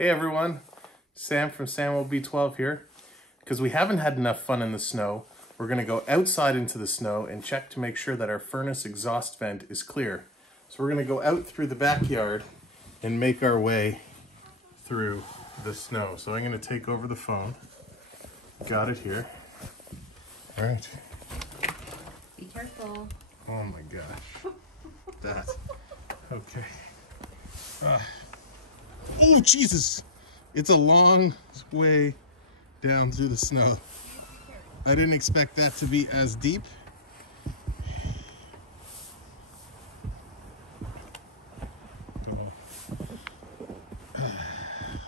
Hey everyone, Sam from Samuel B12 here. Because we haven't had enough fun in the snow, we're going to go outside into the snow and check to make sure that our furnace exhaust vent is clear. So we're going to go out through the backyard and make our way through the snow. So I'm going to take over the phone. Got it here. All right. Be careful. Oh my gosh. That. Okay. Oh, Jesus. It's a long way down through the snow. I didn't expect that to be as deep.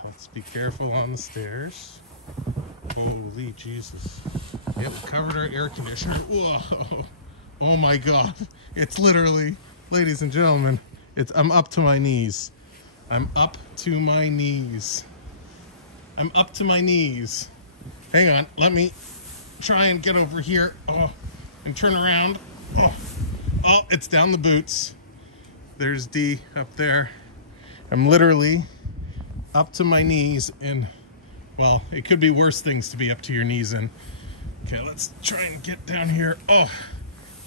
Let's be careful on the stairs. Holy Jesus. Yeah, we covered our air conditioner. Whoa. Oh my God. It's literally, ladies and gentlemen, I'm up to my knees. I'm up to my knees. I'm up to my knees. Hang on, let me try and get over here. Oh, and turn around. Oh, it's down the boots. There's D up there. I'm literally up to my knees in, well, it could be worse things to be up to your knees in. Okay, let's try and get down here. Oh,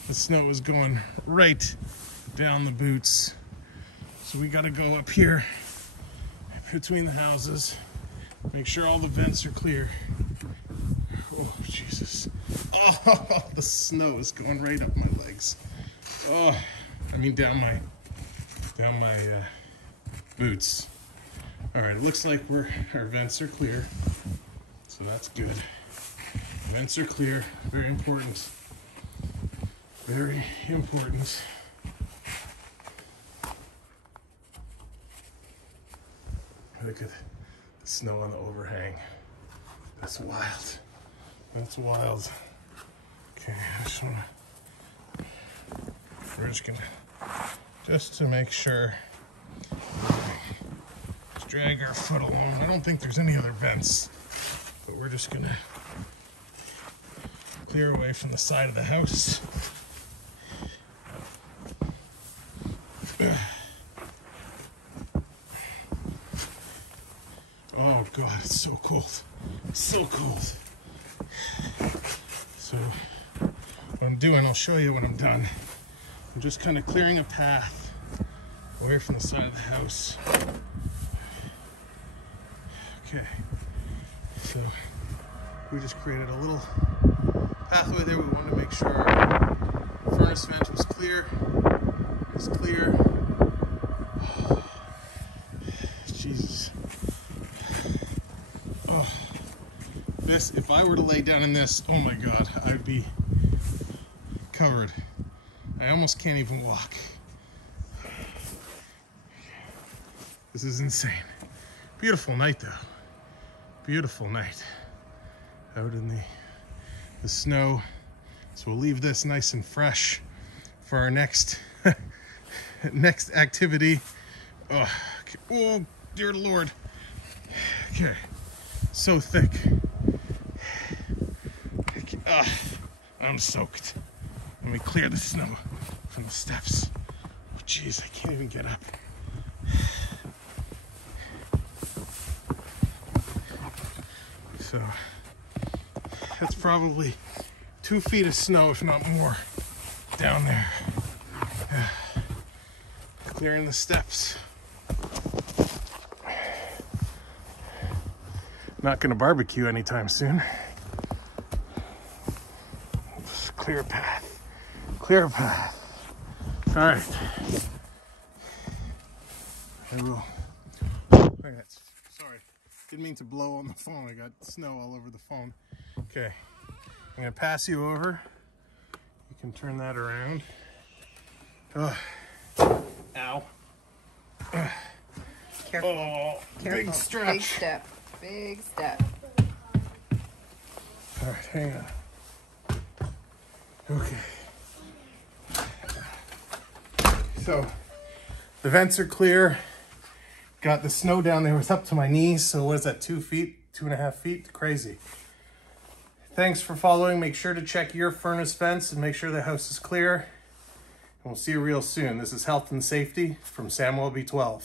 the snow is going right down the boots. So we gotta go up here between the houses, make sure all the vents are clear. Oh, Jesus. Oh, the snow is going right up my legs. Oh, I mean down my boots. All right, it looks like our vents are clear, so that's good. Vents are clear, very important. Very important. Look at the snow on the overhang. That's wild. That's wild. Okay, we're just gonna, just to make sure, just drag our foot along. I don't think there's any other vents, but we're just gonna clear away from the side of the house. Oh God, it's so cold. It's so cold. So what I'm doing, I'll show you when I'm done. I'm just kind of clearing a path away from the side of the house. Okay. So we just created a little pathway there. We wanted to make sure our furnace vent was clear. It was clear. Oh, Jesus. Oh, this, if I were to lay down in this, oh my God, I'd be covered. I almost can't even walk. This is insane. Beautiful night though. Beautiful night. Out in the snow. So we'll leave this nice and fresh for our next next activity. Oh, okay. Oh, dear Lord. Okay. So thick. I'm soaked. Let me clear the snow from the steps. Oh, geez, I can't even get up. So that's probably 2 feet of snow, if not more, down there. Clearing the steps. Not gonna barbecue anytime soon. Just clear a path. Clear a path. All right. I will. Okay, sorry. Didn't mean to blow on the phone. I got snow all over the phone. Okay. I'm gonna pass you over. You can turn that around. Oh. Ow. Careful. Oh, Careful. big stretch. Big step. Big step. All right, hang on. Okay. So, the vents are clear. Got the snow down there. It's up to my knees. So what is that, 2 feet, 2.5 feet? Crazy. Thanks for following. Make sure to check your furnace vents and make sure the house is clear. And we'll see you real soon. This is Health and Safety from Samuel B12.